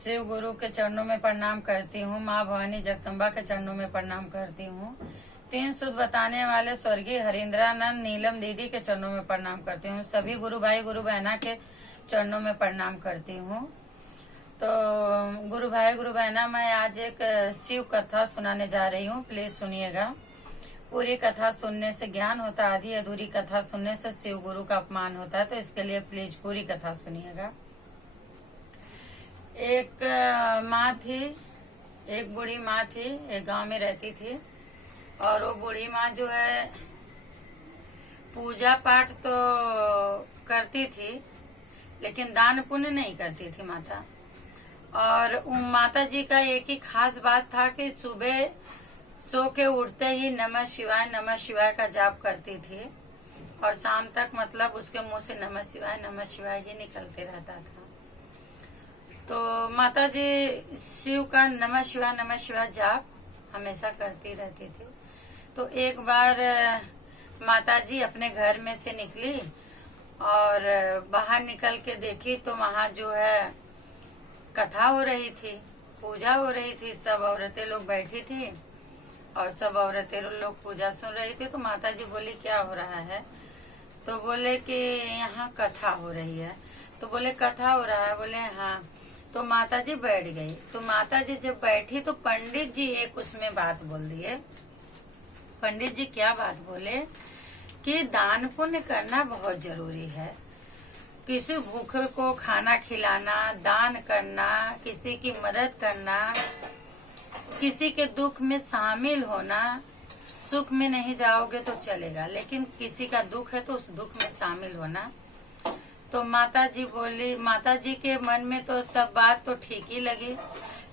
शिव गुरु के चरणों में प्रणाम करती हूँ। माँ भवानी जगदम्बा के चरणों में प्रणाम करती हूँ। तीन सुध बताने वाले स्वर्गीय हरिंद्रानंद नीलम दीदी के चरणों में प्रणाम करती हूँ। सभी गुरु भाई गुरु बहना के चरणों में प्रणाम करती हूँ। तो गुरु भाई गुरु बहना, मैं आज एक शिव कथा सुनाने जा रही हूँ। प्लीज सुनिएगा। पूरी कथा सुनने से ज्ञान होता है, आधी अधूरी कथा सुनने से शिव गुरु का अपमान होता है। तो इसके लिए प्लीज पूरी कथा सुनिएगा। एक माँ थी, एक बूढ़ी माँ थी, एक गांव में रहती थी। और वो बूढ़ी माँ जो है पूजा पाठ तो करती थी, लेकिन दान पुण्य नहीं करती थी माता। और माता जी का एक ही खास बात था कि सुबह सो के उठते ही नमः शिवाय का जाप करती थी, और शाम तक मतलब उसके मुंह से नमः शिवाय ही निकलते रहता था। तो माता जी शिव का नमः शिवाय जाप हमेशा करती रहती थी। तो एक बार माता जी अपने घर में से निकली और बाहर निकल के देखी तो वहाँ जो है कथा हो रही थी, पूजा हो रही थी। सब औरतें लोग बैठी थी और सब औरतें लोग पूजा सुन रही थी। तो माता जी बोली क्या हो रहा है? तो बोले कि यहाँ कथा हो रही है। तो बोले कथा हो रहा है? बोले हाँ। तो माता जी बैठ गई। तो माता जी जब बैठी तो पंडित जी एक उसमें बात बोल दिए। पंडित जी क्या बात बोले कि दान पुण्य करना बहुत जरूरी है। किसी भूखे को खाना खिलाना, दान करना, किसी की मदद करना, किसी के दुख में शामिल होना। सुख में नहीं जाओगे तो चलेगा, लेकिन किसी का दुख है तो उस दुख में शामिल होना। तो माता जी बोली, माता जी के मन में तो सब बात तो ठीक ही लगी,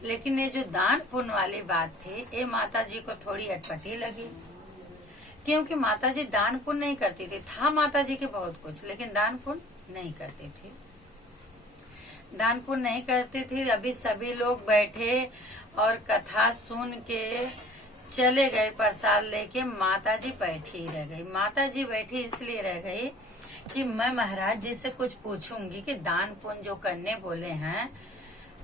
लेकिन ये जो दान पुण्य वाली बात थी ये माता जी को थोड़ी अटपटी लगी। क्योंकि माता जी दान पुण्य नहीं करती थी। था माता जी के बहुत कुछ, लेकिन दान पुण्य नहीं करती थी। दान पुण्य नहीं करती थी। अभी सभी लोग बैठे और कथा सुन के चले गए प्रसाद लेके। माता जी बैठी रह गई। माता जी बैठी इसलिए रह गई कि मैं महाराज जी से कुछ पूछूंगी कि दान पुण्य जो करने बोले हैं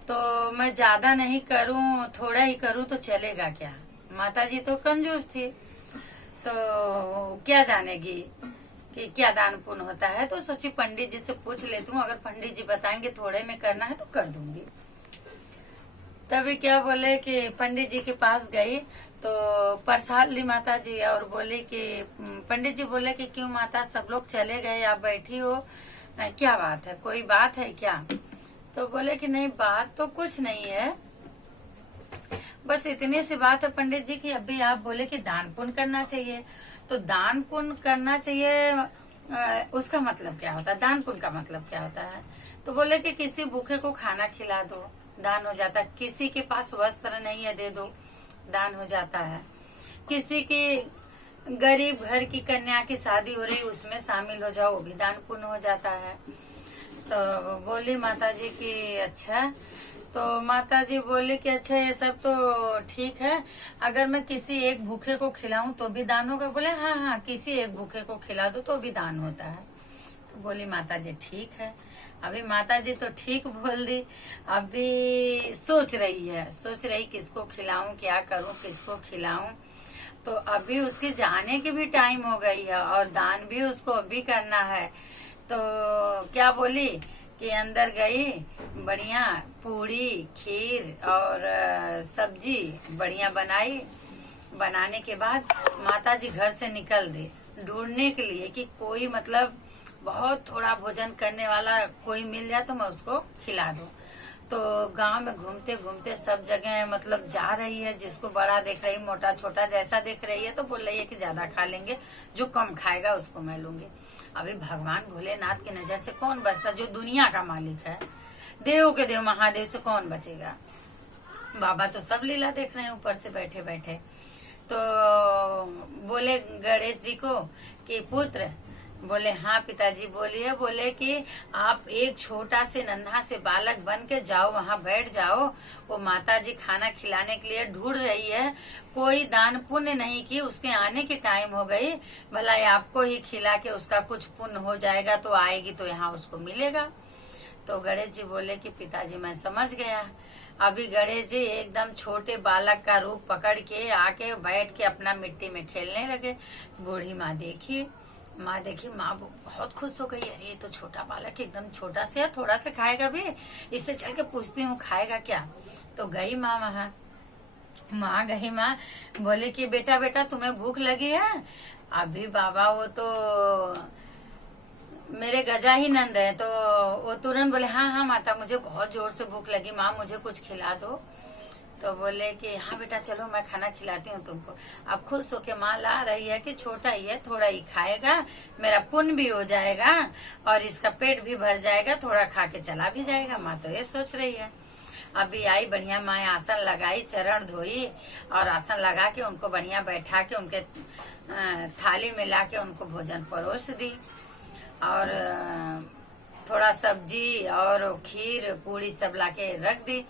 तो मैं ज्यादा नहीं करूं, थोड़ा ही करूं तो चलेगा क्या? माता जी तो कंजूस थी, तो क्या जानेगी कि क्या दान पुण्य होता है। तो सोची पंडित जी से पूछ लेती हूँ, अगर पंडित जी बताएंगे थोड़े में करना है तो कर दूंगी। तभी क्या बोले कि पंडित जी के पास गई तो प्रसाद ली माता जी और बोली कि पंडित जी बोले कि क्यों माता, सब लोग चले गए, आप बैठी हो, क्या बात है, कोई बात है क्या? तो बोले कि नहीं, बात तो कुछ नहीं है, बस इतनी सी बात है पंडित जी की अभी आप बोले कि दान पुण्य करना चाहिए। तो दान पुण्य करना चाहिए उसका मतलब क्या होता है? दान पुण्य का मतलब क्या होता है? तो बोले कि किसी भूखे को खाना खिला दो, दान हो जाता है। किसी के पास वस्त्र नहीं है, दे दो, दान हो जाता है। किसी की गरीब घर की कन्या की शादी हो रही, उसमें शामिल हो जाओ, वो भी दान पुण्य हो जाता है। तो बोली माता जी की अच्छा। तो माता जी बोली कि अच्छा ये सब तो ठीक है, अगर मैं किसी एक भूखे को खिलाऊं तो भी दान होगा? बोले हाँ हाँ, किसी एक भूखे को खिला दो तो भी दान होता है। तो बोली माता जी ठीक है। अभी माता जी तो ठीक बोल दी, अभी सोच रही किसको खिलाऊं, क्या करूं, किसको खिलाऊं। तो अभी उसके जाने की भी टाइम हो गई है और दान भी उसको अभी करना है। तो क्या बोली कि अंदर गई, बढ़िया पूड़ी खीर और सब्जी बढ़िया बनाई। बनाने के बाद माता जी घर से निकल दी ढूंढने के लिए कि कोई मतलब बहुत थोड़ा भोजन करने वाला कोई मिल जाए तो मैं उसको खिला दूं। तो गांव में घूमते घूमते सब जगह मतलब जा रही है, जिसको बड़ा देख रही, मोटा छोटा जैसा देख रही है तो बोल रही है कि ज्यादा खा लेंगे, जो कम खाएगा उसको मैं लूंगी। अभी भगवान भोलेनाथ की नजर से कौन बचता? जो दुनिया का मालिक है, देव के देव महादेव से कौन बचेगा? बाबा तो सब लीला देख रहे हैं ऊपर से बैठे बैठे। तो बोले गणेश जी को कि पुत्र, बोले हाँ पिताजी बोलिए। बोले कि आप एक छोटा से नन्हा से बालक बन के जाओ, वहाँ बैठ जाओ, वो माता जी खाना खिलाने के लिए ढूंढ रही है, कोई दान पुण्य नहीं की, उसके आने की टाइम हो गई, भला आपको ही खिला के उसका कुछ पुण्य हो जाएगा तो आएगी तो यहाँ उसको मिलेगा। तो गणेश जी बोले कि पिताजी मैं समझ गया। अभी गणेश जी एकदम छोटे बालक का रूप पकड़ के आके बैठ के अपना मिट्टी में खेलने लगे। बूढ़ी माँ देखी, माँ बहुत खुश हो गई। अरे ये तो छोटा बालक एकदम छोटा से है, थोड़ा सा खाएगा भी, इससे चल के पूछती हूँ खाएगा क्या। तो गई माँ वहाँ, गई माँ बोले कि बेटा बेटा तुम्हें भूख लगी है। अभी बाबा वो तो मेरे गजा ही नंद है, तो वो तुरंत बोले हाँ हाँ माता मुझे बहुत जोर से भूख लगी, माँ मुझे कुछ खिला दो। तो बोले कि हाँ बेटा चलो मैं खाना खिलाती हूँ तुमको। अब खुश होके माँ ला रही है कि छोटा ही है, थोड़ा ही खाएगा, मेरा पुण्य भी हो जाएगा और इसका पेट भी भर जाएगा, थोड़ा खा के चला भी जाएगा। माँ तो ये सोच रही है। अभी आई बढ़िया माँ, आसन लगाई, चरण धोई और आसन लगा के उनको बढ़िया बैठा के उनके थाली में ला के उनको भोजन परोस दी और थोड़ा सब्जी और खीर पूरी सब ला के रख दी।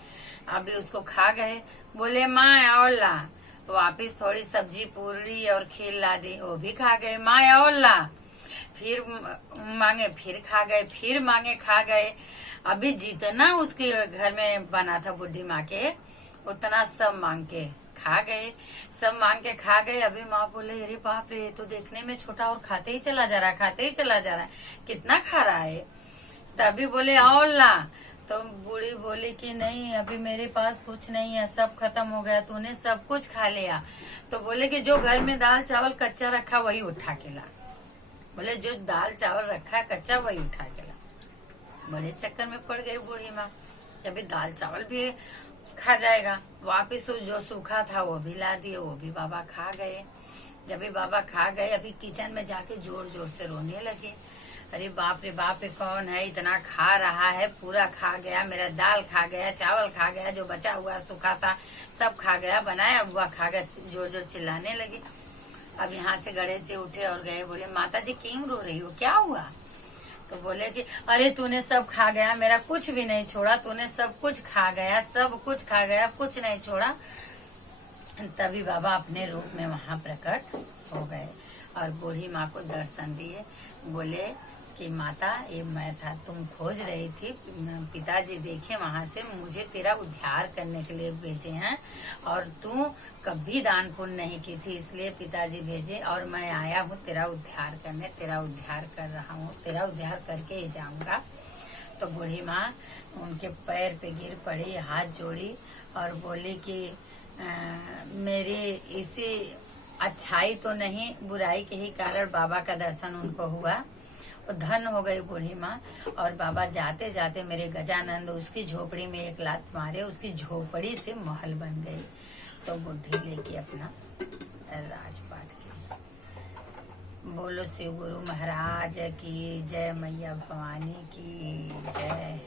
अभी उसको खा गए। बोले माँ और ला, वापिस थोड़ी सब्जी पूरी और खीर ला दी, वो भी खा गए। माँ और ला, फिर मांगे फिर खा गए, फिर मांगे खा गए। अभी जितना उसके घर में बना था बुढ़ी माँ के उतना सब मांग के खा गए, सब मांग के खा गए। अभी माँ बोले अरे बाप रे, तो देखने में छोटा और खाते ही चला जा रहा है, खाते ही चला जा रहा है, कितना खा रहा है। तभी बोले और ला। तो बूढ़ी बोली कि नहीं अभी मेरे पास कुछ नहीं है, सब खत्म हो गया, तूने सब कुछ खा लिया। तो बोले कि जो घर में दाल चावल कच्चा रखा वही उठा के ला। बोले जो दाल चावल रखा है कच्चा वही उठा के ला। बड़े चक्कर में पड़ गई बूढ़ी माँ, जब दाल चावल भी खा जाएगा। वापिस जो सूखा था वो भी ला दिए, वो भी बाबा खा गए। जब भी बाबा खा गए अभी किचन में जाके जोर जोर से रोने लगे। अरे बाप रे बाप, ये कौन है इतना खा रहा है, पूरा खा गया, मेरा दाल खा गया, चावल खा गया, जो बचा हुआ सूखा था सब खा गया, बनाया हुआ खा गया। जोर जोर चिल्लाने लगी। अब यहाँ से गणेश जी उठे और गए। बोले माता जी क्यों रो रही हो, क्या हुआ। तो बोले कि अरे तूने सब खा गया, मेरा कुछ भी नहीं छोड़ा, तूने सब कुछ खा गया, सब कुछ खा गया, कुछ नहीं छोड़ा। तभी बाबा अपने रूप में वहाँ प्रकट हो गए और बूढ़ी माँ को दर्शन दिए। बोले कि माता ये मैं था, तुम खोज रही थी, पिताजी देखे वहाँ से, मुझे तेरा उद्धार करने के लिए भेजे हैं और तू कभी दान पुण्य नहीं की थी, इसलिए पिताजी भेजे और मैं आया हूँ तेरा उद्धार करने, तेरा उद्धार कर रहा हूँ, तेरा उद्धार करके ही जाऊंगा। तो बूढ़ी माँ उनके पैर पे गिर पड़ी, हाथ जोड़ी और बोली कि मेरी इसी अच्छाई तो नहीं, बुराई के ही कारण बाबा का दर्शन उनको हुआ, धन हो गई बूढ़ी माँ। और बाबा जाते जाते मेरे गजानंद उसकी झोपड़ी में एक लात मारे, उसकी झोपड़ी से महल बन गई। तो बुढ़ी लेके अपना राजपाट की। बोलो शिव गुरु महाराज की जय, मैया भवानी की जय।